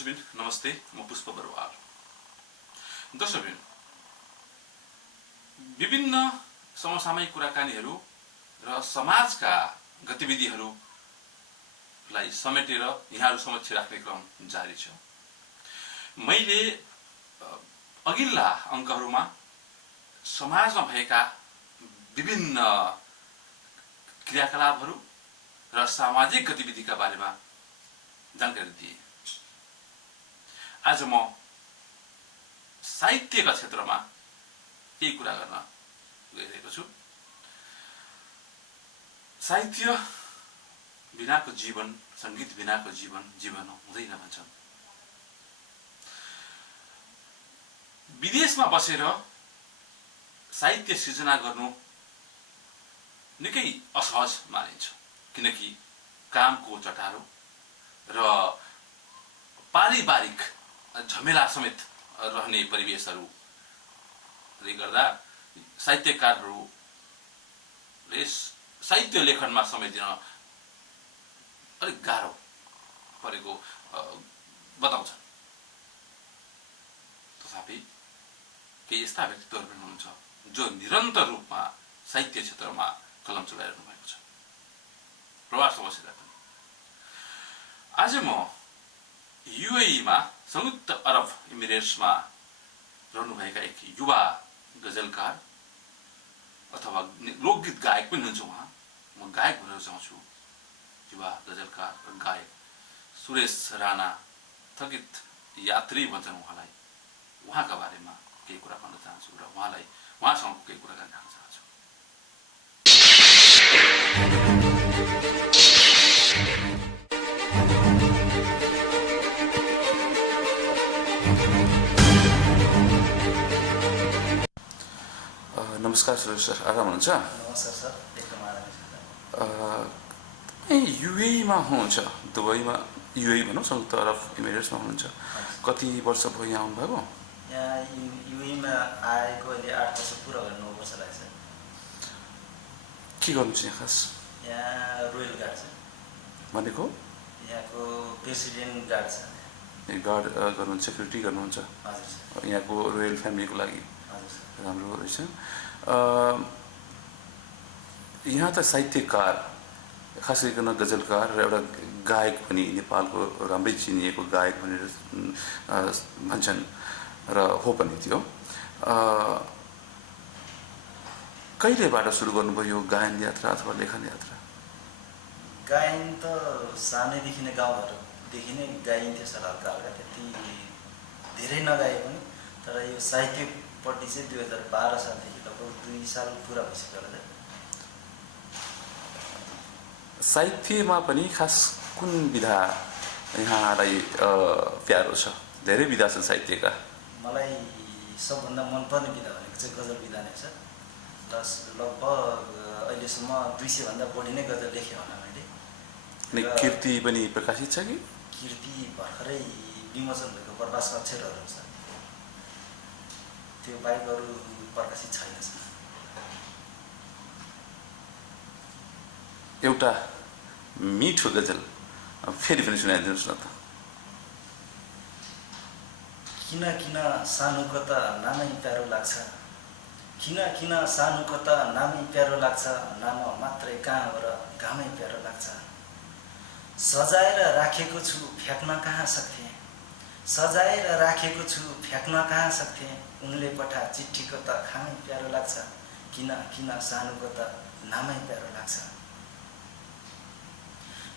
दर्शकबिन नमस्ते, म पुष्प बरुवाल। दर्शकबिन, विभिन्न समसामयिक कुराकानीहरू र समाजका गतिविधिहरूलाई समेटेर यहाँहरू समक्ष राख्ने क्रम जारी छ। मैले अघिल्ला अङ्कहरूमा समाजमा भएका विभिन्न क्रियाकलापहरू र सामाजिक गतिविधिका बारेमा जानकारी दिए। आज म साहित्यका क्षेत्रमा केही कुरा गर्न गइरहेको छु। साहित्य बिनाको जीवन, संगीत बिनाको जीवन जीवन हुँदैन भन्छन्। विदेशमा बसेर साहित्य सृजना गर्नु निकै असहज मानिन्छ, किनकि कामको चटारो र पारिवारिक झमेला समेत रहने परिवेशहरूले गर्दा साहित्यकारहरूले साहित्य लेखनमा समय दिन अलिक गाह्रो परेको बताउँछन्। तथापि केही यस्ता व्यक्तित्वहरू पनि हुनुहुन्छ जो निरन्तर रूपमा साहित्य क्षेत्रमा कलम चलाइरहनु भएको छ, प्रवासमा बसेर पनि। आज म युएईमा संयुक्त अरब इमिरेट्समा रहनुभएका एक युवा गजलकार अथवा लोकगीत गायक पनि हुनुहुन्छ उहाँ। म गायक भनेर चाहन्छु, युवा गजलकार र गायक सुरेश राणा, थकित यात्री भन्छन् उहाँलाई। उहाँका बारेमा केही कुरा भन्न चाहन्छु र उहाँसँग केही कुराकानी राख्न चाहन्छु। नमस्कार सुरेश सर, आराम हुनुहुन्छ? नमस्कार सर, एकदम आराम। युएईमा हुनुहुन्छ, दुबईमा, युएई भनौँ, संयुक्त अरब इमिरेट्समा हुनुहुन्छ। कति वर्ष भयो यहाँ आउनुभएको? यहाँ युएईमा आएको अहिले 8 वर्ष पुरा भएर 9 वर्ष लाग्छ। के गर्नुहुन्छ यहाँ खास? यहाँ रोयल गार्ड छ। भनेको? यहाँको प्रेसिडेन्ट गार्ड छ। गार्ड गर्नुहुन्छ, सेक्युरिटी गर्नुहुन्छ? हजुर सर। यहाँको रोयल फ्यामिलीको लागि? हजुर सर। राम्रो रहेछ। यहाँ त साहित्यकार, खास गरिकन गजलकार र एउटा गायक पनि, नेपालको राम्रै चिनिएको गायक भनेर भन्छन् र हो पनि थियो। कहिलेबाट सुरु गर्नुभयो गायन यात्रा अथवा लेखन यात्रा? गायन त सानैदेखि नै गाउँघरदेखि नै गाइन्थ्यो सर, हल्का हल्का, त्यति धेरै नगाए पनि। तर यो साहित्यपट्टि चाहिँ 2012 सालदेखि लगभग 2 साल पुरा भइसक्यो होला। साहित्यमा पनि खास कुन विधा यहाँलाई प्यारो छ? धेरै विधा छन् साहित्यका। मलाई सबभन्दा मनपर्ने विधा भनेको चाहिँ गजल विधा नै छ। लगभग अहिलेसम्म 200 भन्दा बढी नै गजल लेखेँ होला मैले। अनि कृति पनि प्रकाशित छ कि? कृति भर्खरै विमोचन भएको प्रवासका अक्षरहरू छ, त्यो बाहेक अरू प्रकाशित छैन सर। एउटा मिठो गजल फेरि पनि सुनाइदिनुहोस् न त। किन किन सानोको त नामै प्यारो लाग्छ, किन किन सानोको त नामै प्यारो लाग्छ, नाम मात्रै कहाँ हो र घामै प्यारो लाग्छ। सजाएर राखेको छु फ्याँक्न कहाँ सक्थेँ, सजाएर राखेको छु फ्याँक्न कहाँ सक्थेँ, उनले पठा चिठीको त खामै प्यारो लाग्छ, किन किन सानोको त नामै प्यारो लाग्छ।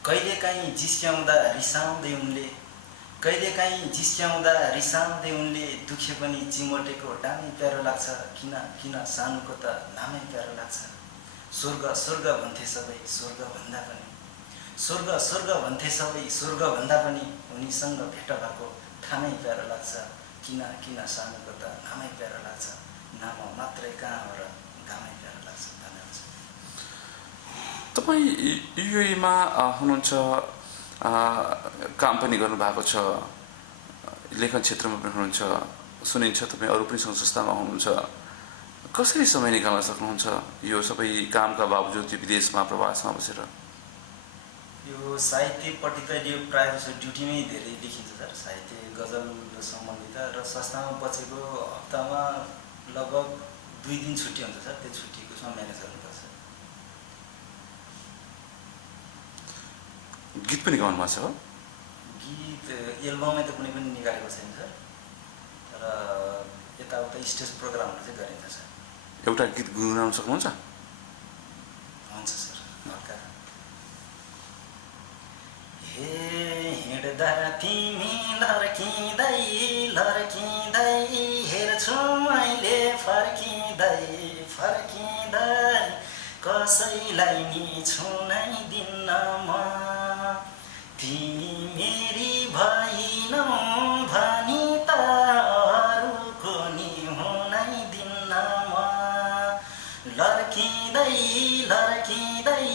कहिलेकाहीँ जिस्क्याउँदा रिसाउँदै उनले, कहिलेकाहीँ जिस्क्याउँदा रिसाउँदै उनले, दुखे पनि चिमोटेको डामै प्यारो लाग्छ, किन किन सानोको त नामै प्यारो लाग्छ। स्वर्ग स्वर्ग भन्थे सबै स्वर्ग भन्दा पनि, स्वर्ग स्वर्ग भन्थे सबै स्वर्ग भन्दा पनि, उनीसँग भेट भएको ठामै प्यारो लाग्छ, किन किन सानोको त नामै प्यारो लाग्छ, नाम मात्रै कहाँ हो र घामै प्यारो लाग्छ। धन्यवाद। तपाईँ युएईमा हुनुहुन्छ, काम पनि गर्नुभएको छ, लेखन क्षेत्रमा पनि हुनुहुन्छ, सुनिन्छ तपाईँ अरू पनि सङ्घ संस्थामा हुनुहुन्छ। कसरी समय निकाल्न सक्नुहुन्छ यो सबै कामका बावजुद विदेशमा प्रवासमा बसेर? यो साहित्यपट्टि त यो प्रायः जसो ड्युटीमै धेरै लेखिन्छ सर, साहित्य गजल सम्बन्धित, र संस्थामा बचेको हप्तामा लगभग 2 दिन छुट्टी हुन्छ सर, त्यो छुट्टीको उसमा म्यानेज गर्नुपर्छ। गीत पनि गाउनु भएको छ हो? गीत एल्बममै त कुनै पनि निकालेको छैन सर, तर यताउता स्टेज प्रोग्रामहरू चाहिँ गरिन्छ सर। एउटा गीत गुनगुनाउन सक्नुहुन्छ? हुन्छ सर, हल्का। हे हिँड्दा तिमी लर्किँदै लर्किँदै हेर्छु मैले फर्किँदै फर्किँदै, कसैलाई नि छुनै दिन्न म, तिमी मेरी भइनौ भनी त अरूको नि हुनै दिन्न म, लर्किँदै लर्किँदै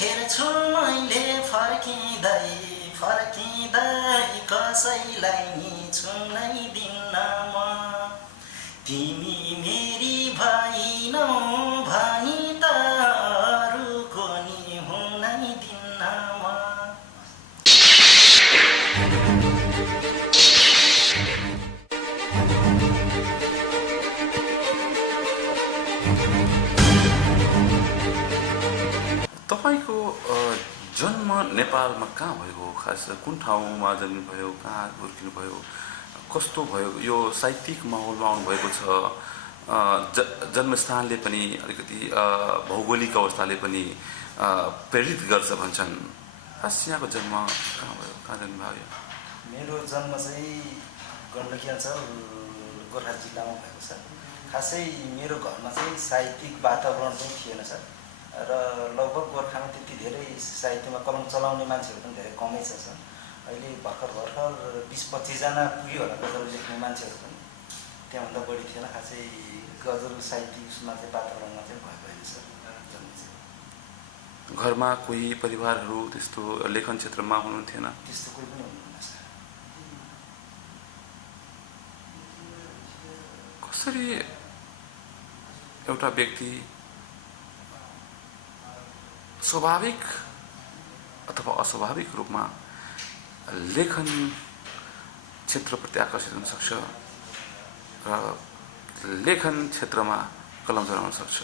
हेर्छु मैले फर्किँदै फर्किँदै, कसैलाई नि छुनै दिन्न म, तिमी मेरी भइनौ भनी त अरूको नि हुनै दिन्न म। तपाईँको जन्म नेपालमा कहाँ भएको? खास कुन ठाउँमा जन्मिनुभयो, कहाँ हुर्किनुभयो, कस्तो भयो? यो साहित्यिक माहौलमा आउनुभएको छ, जन्मस्थानले पनि अलिकति भौगोलिक अवस्थाले पनि प्रेरित गर्छ भन्छन्। खास यहाँको जन्म कहाँ भयो, कहाँ जन्मिनुभयो? मेरो जन्म चाहिँ गण्डकी अञ्चल गोर्खा जिल्लामा भएको छ। खासै मेरो घरमा चाहिँ साहित्यिक वातावरण चाहिँ थिएन सर, र लगभग गोर्खामा त्यति धेरै साहित्यमा कलम चलाउने मान्छेहरू पनि धेरै कमै छ सर। अहिले भर्खर 20-25 जना पुग्यो होला गजल लेख्ने मान्छेहरू पनि, त्यहाँभन्दा बढी थिएन। खासै गजल साहित्यिक उसमा चाहिँ वातावरणमा चाहिँ भएको होइन सर जन्म चाहिँ। घरमा कोही परिवारहरू त्यस्तो लेखन क्षेत्रमा हुनुहुन्थेन? त्यस्तो कोही पनि हुनुहुन्न सर। कसरी एउटा व्यक्ति स्वाभाविक अथवा अस्वाभाविक रूपमा लेखन क्षेत्रप्रति आकर्षित हुन सक्छ र लेखन क्षेत्रमा कलम चलाउन सक्छ?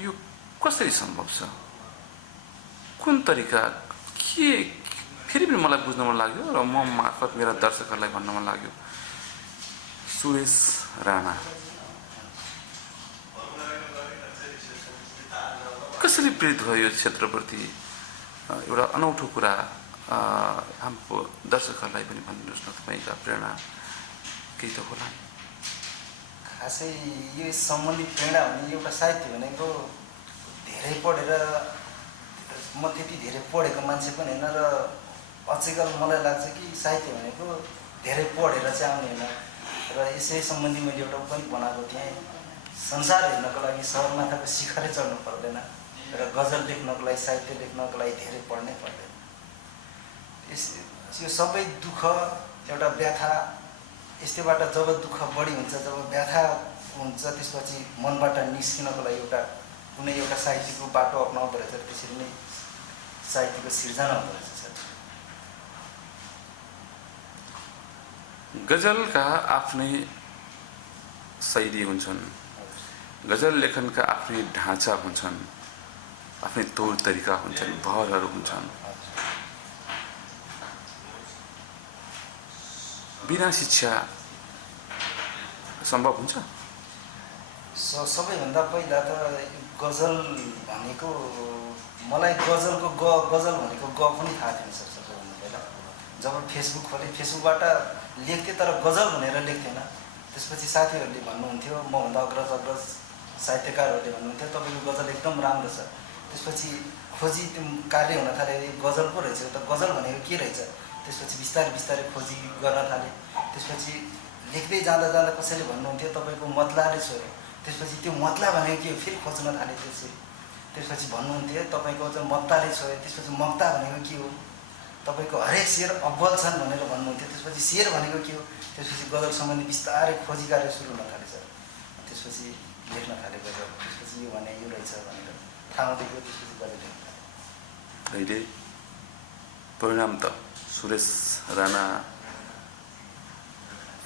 यो कसरी सम्भव छ? कुन तरिका के? फेरि पनि मलाई बुझ्न मन लाग्यो र म मार्फत मेरा दर्शकहरूलाई भन्न मन लाग्यो, सुरेश राणा कसरी प्रेरित भयो यो क्षेत्रप्रति? एउटा अनौठो कुरा हाम्रो दर्शकहरूलाई पनि भनिदिनुहोस् न, तपाईँका प्रेरणा केही त होला? खासै यो सम्बन्धित प्रेरणा हुने एउटा साहित्य भनेको धेरै पढेर, म त्यति धेरै पढेको मान्छे पनि होइन, र अचेकल मलाई लाग्छ कि साहित्य भनेको धेरै पढेर चाहिँ आउने होइन। र यसै सम्बन्धी मैले एउटा पनि बनाएको थिएँ, संसार हेर्नको लागि सगरमाथाको शिखरै चढ्नु पर्दैन, र गजल लेख्नको लागि, साहित्य लेख्नको लागि धेरै पढ्नै पर्दैन। यो सबै दुःख, एउटा व्यथा, यस्तैबाट जब दुःख बढी हुन्छ, जब व्यथा हुन्छ, त्यसपछि मनबाट निस्किनको लागि कुनै एउटा साहित्यको बाटो अप्नाउँदो रहेछ। त्यसरी नै साहित्यको सिर्जना हुँदो रहेछ सर। गजलका आफ्नै शैली हुन्छन्, गजल लेखनका आफ्नै ढाँचा हुन्छन्, आफ्नै तौर तरिका हुन्छन्, भरहरू हुन्छन्। बिना शिक्षा सम्भव हुन्छ? सबैभन्दा पहिला त गजल भनेको, मलाई गजलको गजल भनेको पनि थाहा थिएन सर। सबैभन्दा पहिला जब फेसबुक खोलेँ, फेसबुकबाट लेख्थेँ तर गजल भनेर लेख्थेन। त्यसपछि साथीहरूले भन्नुहुन्थ्यो, मभन्दा अग्रज साहित्यकारहरूले भन्नुहुन्थ्यो तपाईँको गजल एकदम राम्रो छ। त्यसपछि खोजी कार्य हुन थाल्यो, गजल पो रहेछ त, गजल भनेको के रहेछ? त्यसपछि बिस्तारै खोजी गर्न थालेँ। त्यसपछि लेख्दै जाँदा कसैले भन्नुहुन्थ्यो तपाईँको मतलाले छोयो। त्यसपछि त्यो मतला भनेको के हो फेरि खोज्न थालेँ। त्यसपछि भन्नुहुन्थ्यो तपाईँको चाहिँ मक्ताले छोयो। त्यसपछि मक्ता भनेको के हो? तपाईँको हरेक शेर अब्बल छन् भनेर भन्नुहुन्थ्यो। त्यसपछि शेर भनेको के हो? त्यसपछि गजल सम्बन्धी बिस्तारै खोजी कार्य सुरु हुन थालेछ। त्यसपछि लेख्न थालेँ गजल। त्यसपछि यो भने यो रहेछ भनेर थाहा हुँदै गयो। त्यसपछि गजल लेख्न थालेँ। अहिले परिणाम त सुरेश राणा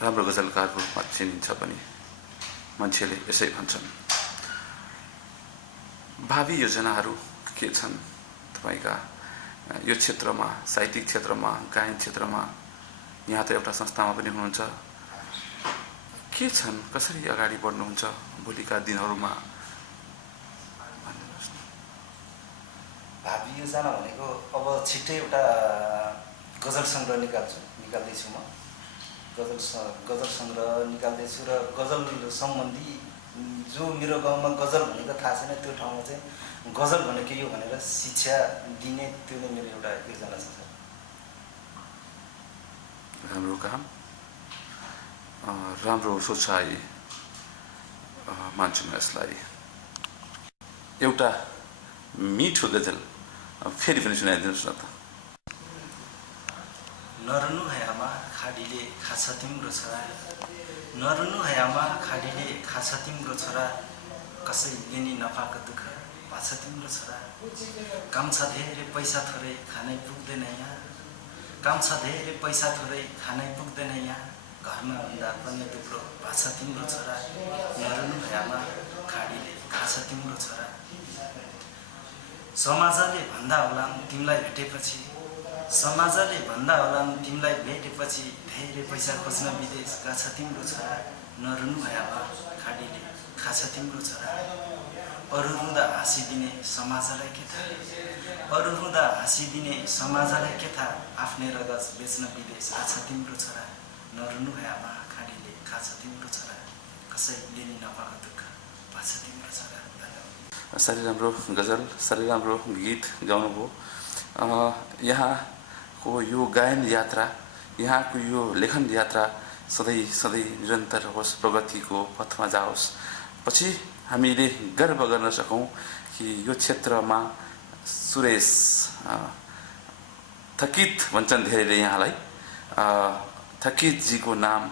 राम्रो गजलकारको रूपमा चिनिन्छ पनि मान्छेले यसै भन्छन्। भावी योजनाहरू के छन् तपाईँका यो क्षेत्रमा, साहित्यिक क्षेत्रमा, गायन क्षेत्रमा? यहाँ त एउटा संस्थामा पनि हुनुहुन्छ, के छन्, कसरी अगाडि बढ्नुहुन्छ भोलिका दिनहरूमा? भावी योजना भनेको अब छिट्टै एउटा गजल सङ्ग्रह निकाल्दैछु म। गजल सङ्ग्रह निकाल्दैछु र गजल सम्बन्धी जो मेरो गाउँमा गजल भनेको थाहा छैन त्यो ठाउँमा चाहिँ गजल भनेको यो भनेर शिक्षा दिने, त्यो नै मेरो एउटा योजना छ सर। राम्रो काम, राम्रो सोचाइ मान्छु म यसलाई। एउटा मिठो गजल फेरि पनि सुनाइदिनुहोस् न त। नरुनु है आमा खाडीले खाछ तिम्रो छोरा, नरुनु है आमा खाडीले खाछ तिम्रो छोरा, कसैले नि नपाएको दुःख पाछ तिम्रो छोरा। काम छ धेरै पैसा थोरै खानै पुग्दैन यहाँ, काम छ धेरै पैसा थोरै खानै पुग्दैन यहाँ, घरमा भन्दा पनि दुख्रो पाछ तिम्रो छोरा। नरुनु है आमा खाडीले खाछ तिम्रो छोरा। समाजले भन्दा होला तिमीलाई भेटेपछि, समाजले भन्दा होला तिमीलाई भेटेपछि, धेरै पैसा खोज्न विदेश गछ तिम्रो छोरा। नरुनु है आमा खाडीले खाछ तिम्रो छोरा। अरू रुँदा हाँसिदिने समाजलाई के थाहा, अरू रुँदा हाँसिदिने समाजलाई के थाहा, आफ्नै रगत बेच्न विदेश गछ तिम्रो छोरा। नरुनु है आमा खाडीले खाछ तिम्रो छोरा, कसैले नि नपाएको दुःख पाछ तिम्रो छोरा। साह्रै राम्रो गजल, साह्रै राम्रो गीत गाउनुभयो। यहाँको यो गायन यात्रा, यहाँको यो लेखन यात्रा सधैँ सधैँ निरन्तर होस्, प्रगतिको पथमा जाओस्। पछि हामीले गर्व गर्न सकौँ कि यो क्षेत्रमा सुरेश थकित भन्छन् धेरैले यहाँलाई, थकितजीको नाम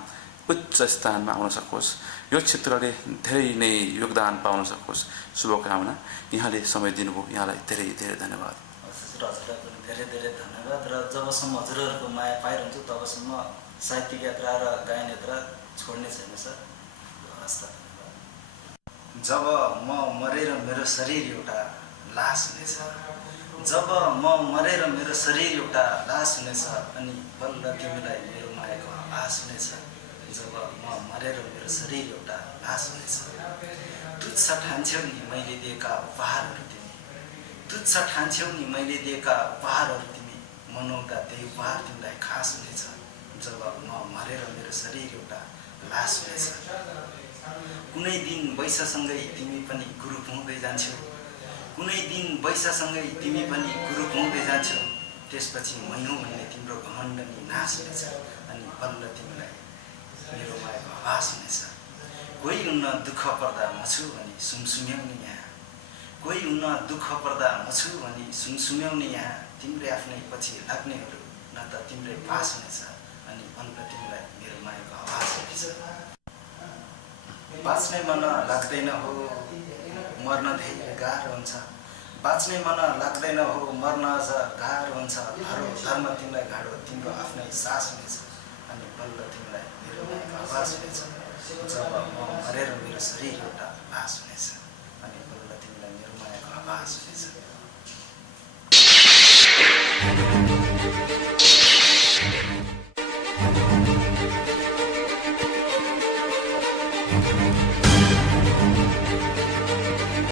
उच्च स्थानमा आउन सकोस्, यो क्षेत्रले धेरै नै योगदान पाउन सकोस्। शुभकामना। यहाँले समय दिनुभयो, यहाँलाई धेरै धेरै धन्यवाद। हजुरलाई पनि धेरै धेरै धन्यवाद। र जबसम्म हजुरहरूको माया पाइरहन्छु तबसम्म साहित्यिक यात्रा र गायन यात्रा छोड्ने छैन सर। हस् त। जब म मरेर मेरो शरीर एउटा लास हुनेछ, जब म मरेर मेरो शरीर एउटा लास हुनेछ, अनि बल्ल तिमीलाई मेरो मायाको आभास हुनेछ। जब म मरेर मेरो शरीर एउटा लास हुनेछ, तुच्छ ठान्छौ नि मैले दिएका उपहारहरू तिमी, तुच्छ ठान्छौ नि मैले दिएका उपहारहरू तिमी, मनाउँदा त्यही उपहार तिमीलाई खास हुनेछ। जब म मरेर मेरो शरीर एउटा लास हुनेछ। कुनै दिन वैशासँगै तिमी पनि गुरुप हुँदै जान्छौ, कुनै दिन वैशासँगै तिमी पनि गुरुप हुँदै जान्छौ, त्यसपछि मै हुँ भन्ने तिम्रो घमण्ड नि नाश हुनेछ, अनि बल्ल तिमीलाई मेरो मायाको आभास हुनेछ। कोही हुन्न दुःख पर्दा म छु भनी सुमसुम्याउने यहाँ, कोही हुन्न दुःख पर्दा म छु भनी सुमसुम्याउने यहाँ, तिम्रै आफ्नै पछि लाग्नेहरू न त तिम्रै पास हुनेछ, अनि बल्ल तिमीलाई मेरो मायाको आभास हुनेछ। बाँच्नै मन लाग्दैन हो मर्न धेरै गाह्रो हुन्छ, बाँच्नै मन लाग्दैन हो मर्न अझ गाह्रो हुन्छ, हरो धर्म तिमीलाई गाह्रो तिम्रो आफ्नै सास हुनेछ, अनि बल्ल तिमीलाई मेरो मायाको आभास हुनेछ। जब म मरेर मेरो शरीर एउटा लास हुनेछ, अनि बल्ल तिमीलाई मेरो मायाको आभास हुनेछ।